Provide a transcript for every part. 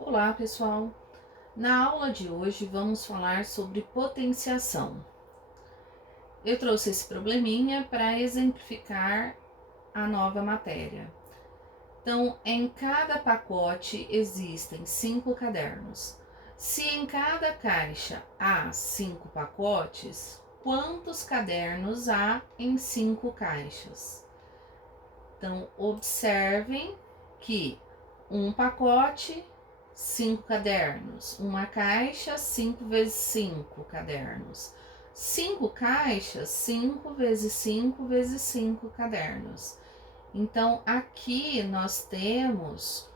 Olá, pessoal! Na aula de hoje vamos falar sobre potenciação. Eu trouxe esse probleminha para exemplificar a nova matéria. Então, em cada pacote existem 5 cadernos. Se em cada caixa há 5 pacotes, quantos cadernos há em 5 caixas? Então, observem que um pacote, 5 cadernos. Uma caixa, 5 vezes 5 cadernos. 5 caixas, 5 vezes 5 vezes 5 cadernos. Então, aqui nós temos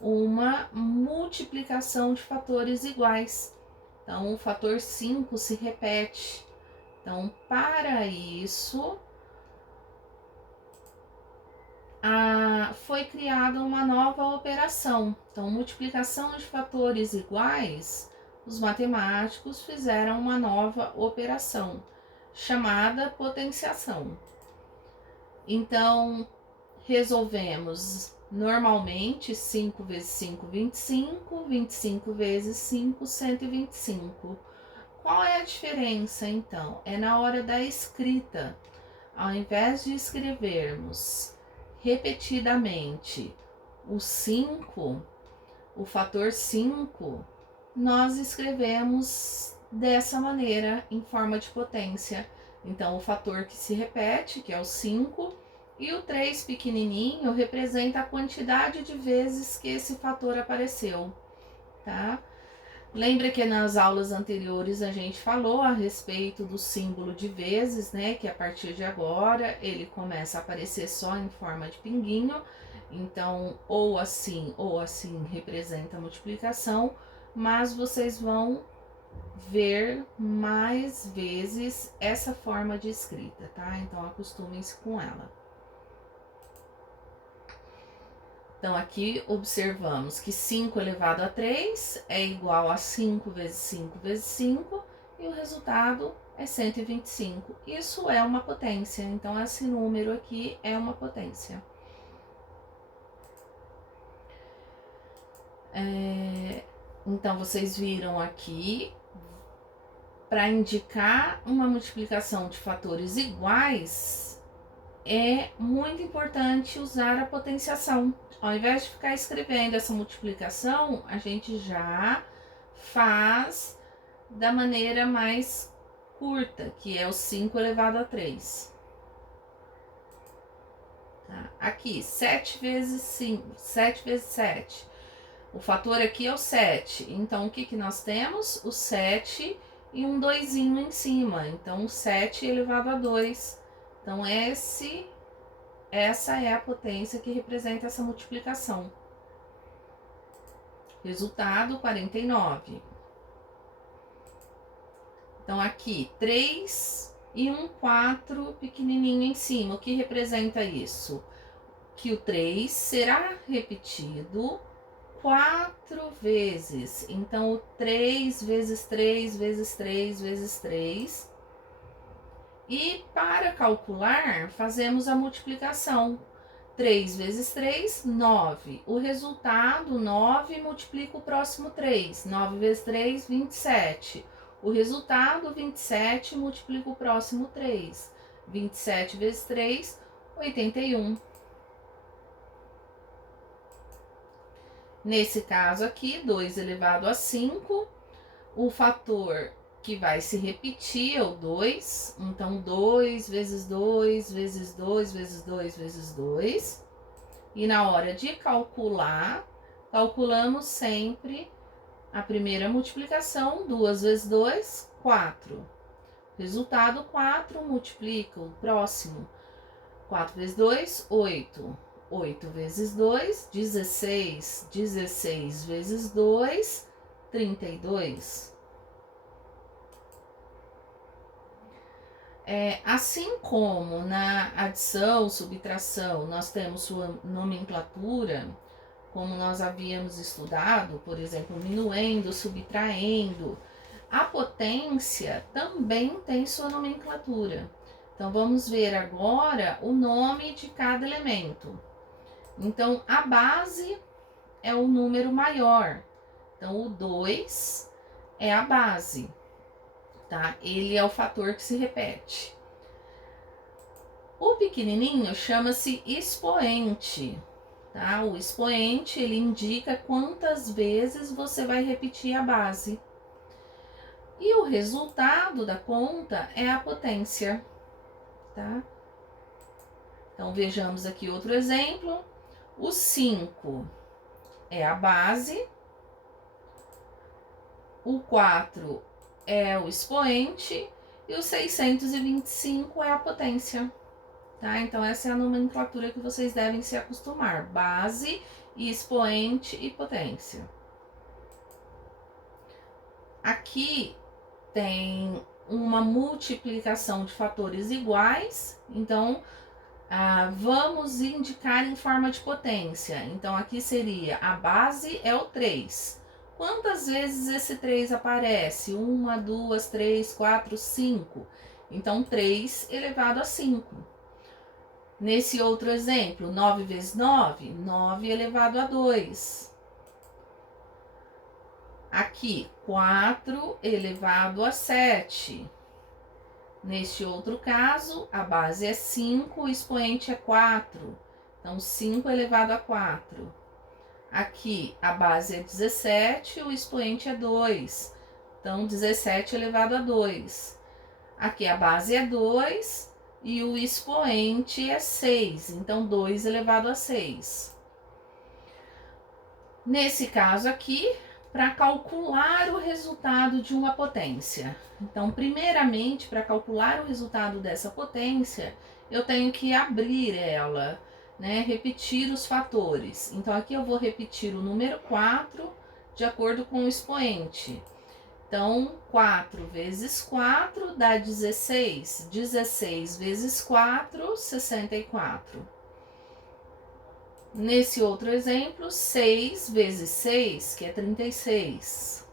uma multiplicação de fatores iguais. Então, o fator 5 se repete. Então, para isso, foi criada uma nova operação. Então, multiplicação de fatores iguais, os matemáticos fizeram uma nova operação, chamada potenciação. Então, resolvemos normalmente 5 vezes 5, 25, 25 vezes 5, 125. Qual é a diferença, então? É na hora da escrita. Ao invés de escrevermos repetidamente o 5, o fator 5, nós escrevemos dessa maneira, em forma de potência. Então, o fator que se repete, que é o 5, e o 3 pequenininho representa a quantidade de vezes que esse fator apareceu, tá? Lembra que nas aulas anteriores a gente falou a respeito do símbolo de vezes, né? Que a partir de agora ele começa a aparecer só em forma de pinguinho. Então, ou assim representa a multiplicação, mas vocês vão ver mais vezes essa forma de escrita, tá? Então, acostumem-se com ela. Então, aqui observamos que 5 elevado a 3 é igual a 5 vezes 5 vezes 5, e o resultado é 125. Isso é uma potência, então esse número aqui é uma potência. Então, vocês viram aqui, para indicar uma multiplicação de fatores iguais, é muito importante usar a potenciação. Ao invés de ficar escrevendo essa multiplicação, a gente já faz da maneira mais curta, que é o 5 elevado a 3. Tá? Aqui, 7 vezes 5, 7 vezes 7. O fator aqui é o 7. Então, o que, que nós temos? O 7 e um 2 em cima. Então, 7 elevado a 2. Então, essa é a potência que representa essa multiplicação. Resultado, 49. Então, aqui, 3 e um 4 pequenininho em cima. O que representa isso? Que o 3 será repetido 4 vezes. Então, o 3 vezes 3 vezes 3 vezes 3. E para calcular, fazemos a multiplicação. 3 vezes 3, 9. O resultado, 9 multiplica o próximo 3. 9 vezes 3, 27. O resultado, 27 multiplica o próximo 3. 27 vezes 3, 81. Nesse caso aqui, 2 elevado a 5, o fator que vai se repetir é o 2. Então, 2 vezes 2 vezes 2 vezes 2 vezes 2. E na hora de calcular, calculamos sempre a primeira multiplicação. 2 vezes 2, 4. Resultado, 4 multiplica o próximo. 4 vezes 2, 8. 8 vezes 2, 16. 16 vezes 2, 32. Assim como na adição, subtração, nós temos sua nomenclatura, como nós havíamos estudado, por exemplo, minuendo, subtraindo, a potência também tem sua nomenclatura. Então, vamos ver agora o nome de cada elemento. Então, a base é o número maior. Então, o 2 é a base, tá? Ele é o fator que se repete. O pequenininho chama-se expoente, tá? O expoente, ele indica quantas vezes você vai repetir a base. E o resultado da conta é a potência, tá? Então, vejamos aqui outro exemplo. O 5 é a base, o 4 é o expoente e o 625 é a potência, tá? Então, essa é a nomenclatura que vocês devem se acostumar: base, expoente e potência. Aqui tem uma multiplicação de fatores iguais, então vamos indicar em forma de potência. Então, aqui seria a base é o 3. Quantas vezes esse 3 aparece? 1, 2, 3, 4, 5. Então, 3 elevado a 5. Nesse outro exemplo, 9 vezes 9, 9 elevado a 2. Aqui, 4 elevado a 7. Neste outro caso, a base é 5, o expoente é 4. Então, 5 elevado a 4. Aqui, a base é 17, o expoente é 2. Então, 17 elevado a 2. Aqui, a base é 2 e o expoente é 6. Então, 2 elevado a 6. Nesse caso aqui, para calcular o resultado de uma potência. Então, primeiramente, para calcular o resultado dessa potência, eu tenho que abrir ela, né? Repetir os fatores. Então, aqui eu vou repetir o número 4 de acordo com o expoente. Então, 4 vezes 4 dá 16. 16 vezes 4, 64. Nesse outro exemplo, 6 vezes 6, que é 36.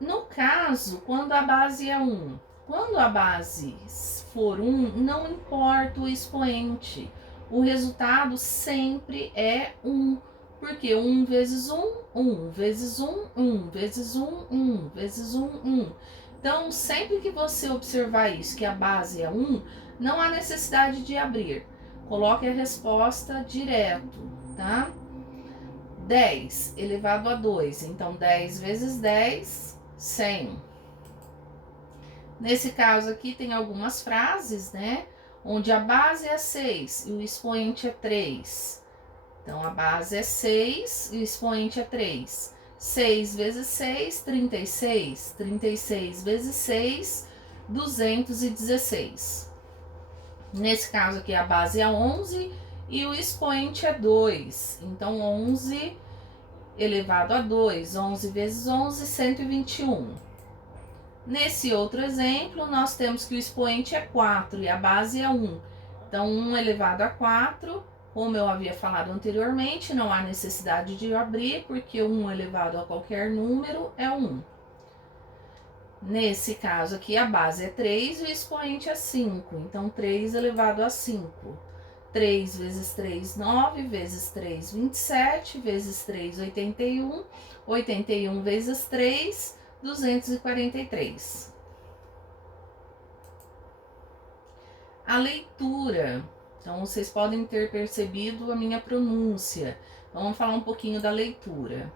No caso, quando a base é 1, quando a base for 1, não importa o expoente, o resultado sempre é 1, porque 1 vezes 1, 1 vezes 1, 1 vezes 1, 1 vezes 1, 1. Então, sempre que você observar isso, que a base é 1, não há necessidade de abrir. Coloque a resposta direto, tá? 10 elevado a 2. Então, 10 vezes 10, 100. Nesse caso aqui, tem algumas frases, né? Onde a base é 6 e o expoente é 3. Então, a base é 6 e o expoente é 3. 6 vezes 6, 36. 36 vezes 6, 216. Nesse caso aqui, a base é 11 e o expoente é 2. Então, 11 elevado a 2. 11 vezes 11, 121. Nesse outro exemplo, nós temos que o expoente é 4 e a base é 1. Então, 1 elevado a 4, como eu havia falado anteriormente, não há necessidade de abrir, porque 1 elevado a qualquer número é 1. Nesse caso aqui, a base é 3 e o expoente é 5. Então, 3 elevado a 5. 3 vezes 3, 9. Vezes 3, 27. Vezes 3, 81. 81 vezes 3, 243. A leitura. Então, vocês podem ter percebido a minha pronúncia. Então, vamos falar um pouquinho da leitura.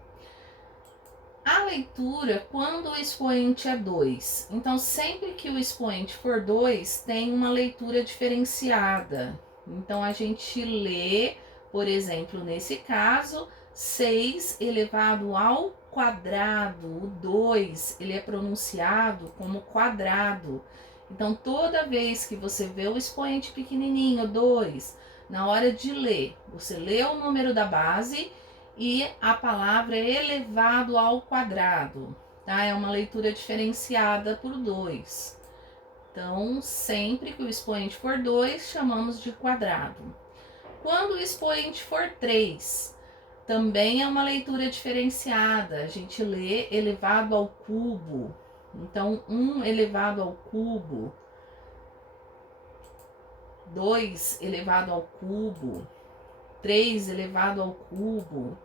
A leitura, quando o expoente é 2. Então, sempre que o expoente for 2, tem uma leitura diferenciada. Então, a gente lê, por exemplo, nesse caso, 6 elevado ao quadrado. O 2, ele é pronunciado como quadrado. Então, toda vez que você vê o expoente pequenininho, 2, na hora de ler, você lê o número da base e a palavra é elevado ao quadrado, tá? É uma leitura diferenciada por 2. Então, sempre que o expoente for 2, chamamos de quadrado. Quando o expoente for 3, também é uma leitura diferenciada. A gente lê elevado ao cubo. Então, 1 elevado ao cubo, 2 elevado ao cubo, 3 elevado ao cubo,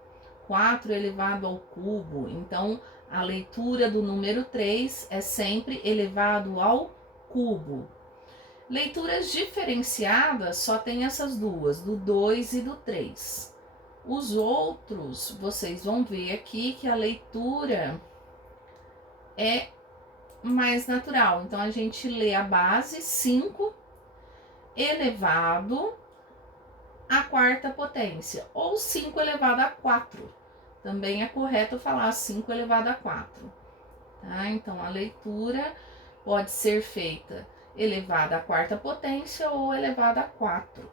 4 elevado ao cubo. Então, a leitura do número 3 é sempre elevado ao cubo. Leituras diferenciadas só tem essas duas, do 2 e do 3. Os outros, vocês vão ver aqui que a leitura é mais natural. Então, a gente lê a base 5 elevado à quarta potência, ou 5 elevado a 4. Também é correto falar 5 elevado a 4. Tá? Então, a leitura pode ser feita elevada à quarta potência ou elevada a 4.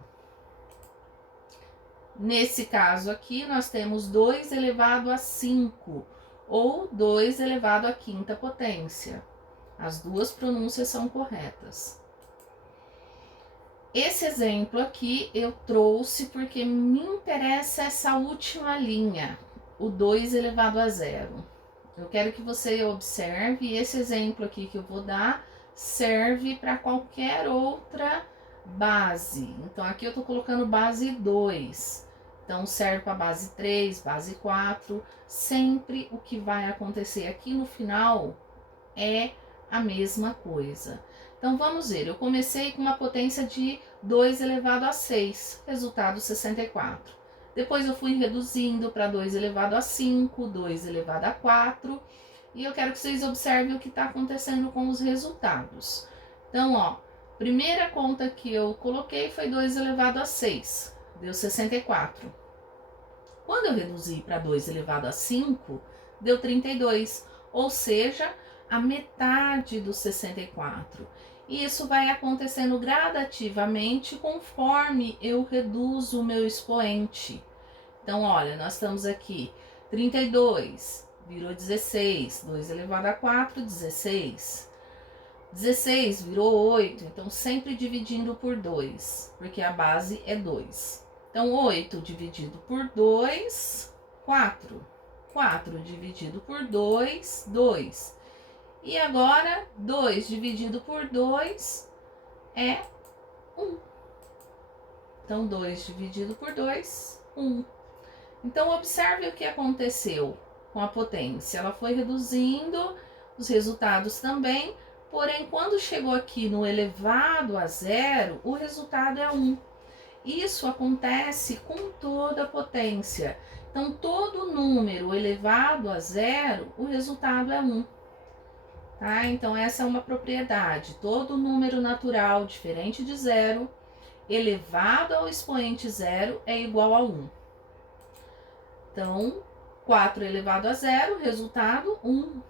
Nesse caso aqui, nós temos 2 elevado a 5 ou 2 elevado à quinta potência. As duas pronúncias são corretas. Esse exemplo aqui eu trouxe porque me interessa essa última linha, o 2 elevado a 0. Eu quero que você observe, esse exemplo aqui que eu vou dar serve para qualquer outra base. Então, aqui eu estou colocando base 2. Então, serve para base 3, base 4. Sempre o que vai acontecer aqui no final é a mesma coisa. Então, vamos ver. Eu comecei com uma potência de 2 elevado a 6, resultado 64. Depois eu fui reduzindo para 2 elevado a 5, 2 elevado a 4. E eu quero que vocês observem o que está acontecendo com os resultados. Então, ó, primeira conta que eu coloquei foi 2 elevado a 6, deu 64. Quando eu reduzi para 2 elevado a 5, deu 32, ou seja, a metade do 64. E isso vai acontecendo gradativamente conforme eu reduzo o meu expoente. Então, olha, nós estamos aqui, 32, virou 16, 2 elevado a 4, 16. 16 virou 8, então sempre dividindo por 2, porque a base é 2. Então, 8 dividido por 2, 4. 4 dividido por 2, 2. E agora, 2 dividido por 2 é 1. Então, 2 dividido por 2, 1. Então, observe o que aconteceu com a potência. Ela foi reduzindo, os resultados também, porém, quando chegou aqui no elevado a 0, o resultado é 1. Isso acontece com toda a potência. Então, todo número elevado a 0, o resultado é 1. Tá? Então, essa é uma propriedade. Todo número natural diferente de 0, elevado ao expoente 0, é igual a 1. Então, 4 elevado a 0, resultado 1.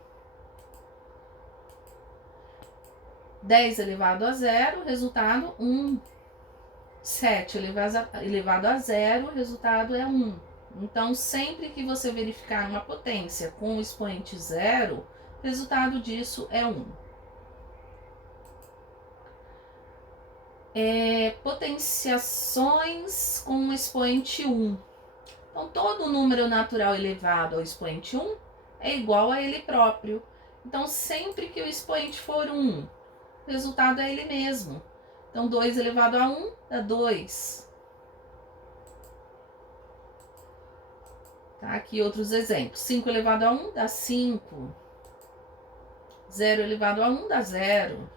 10 elevado a 0, resultado 1. 7 elevado a 0, resultado é 1. Então, sempre que você verificar uma potência com o expoente 0, o resultado disso é 1. Potenciações com o expoente 1. Então, todo número natural elevado ao expoente 1 é igual a ele próprio. Então, sempre que o expoente for 1, o resultado é ele mesmo. Então, 2 elevado a 1 dá 2. Tá? Aqui outros exemplos. 5 elevado a 1 dá 5. 0 elevado a 1 dá 0.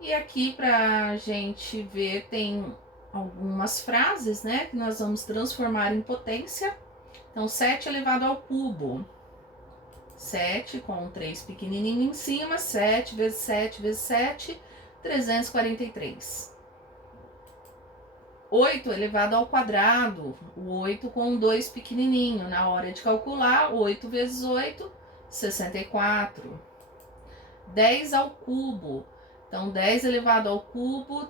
E aqui, para a gente ver, tem algumas frases, né, que nós vamos transformar em potência. Então, 7 elevado ao cubo. 7 com 3 pequenininho em cima, 7 vezes 7 vezes 7, 343. 8 elevado ao quadrado, o 8 com 2 pequenininho. Na hora de calcular, 8 vezes 8, 64. 10 ao cubo. Então, 10 elevado ao cubo,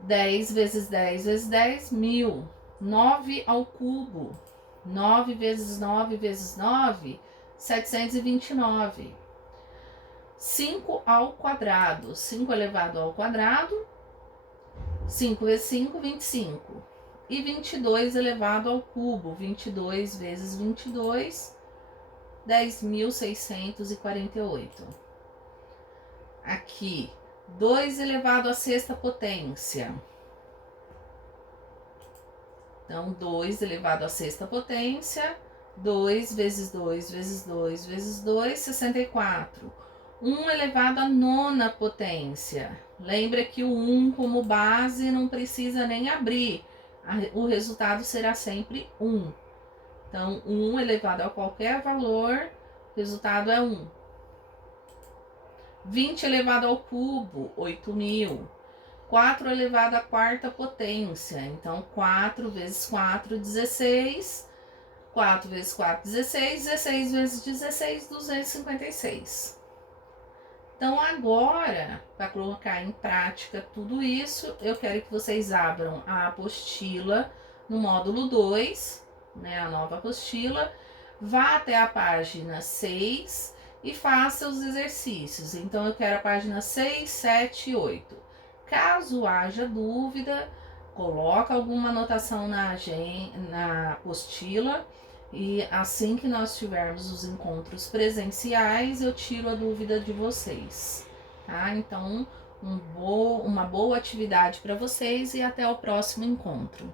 10 vezes 10 vezes 10, 1000. 9 ao cubo. 9 vezes 9 vezes 9, 729. 5 ao quadrado. 5 elevado ao quadrado, 5 vezes 5, 25. E 22 elevado ao cubo. 22 vezes 22, 10.648. Aqui, 2 elevado à sexta potência. Então, 2 elevado à sexta potência, 2 vezes 2 vezes 2 vezes 2, 64. 1 elevado à nona potência. Lembra que o 1 como base não precisa nem abrir. O resultado será sempre 1. Então, 1 elevado a qualquer valor, o resultado é 1. 20 elevado ao cubo, 8.000. 4 elevado à quarta potência. Então, 4 vezes 4, 16. 4 vezes 4, 16. 16 vezes 16, 256. Então, agora, para colocar em prática tudo isso, eu quero que vocês abram a apostila no módulo 2, né, a nova apostila, vá até a página 6 e faça os exercícios. Então, eu quero a página 6, 7 e 8. Caso haja dúvida, coloca alguma anotação na apostila e assim que nós tivermos os encontros presenciais, eu tiro a dúvida de vocês, tá? Então, uma boa atividade para vocês e até o próximo encontro.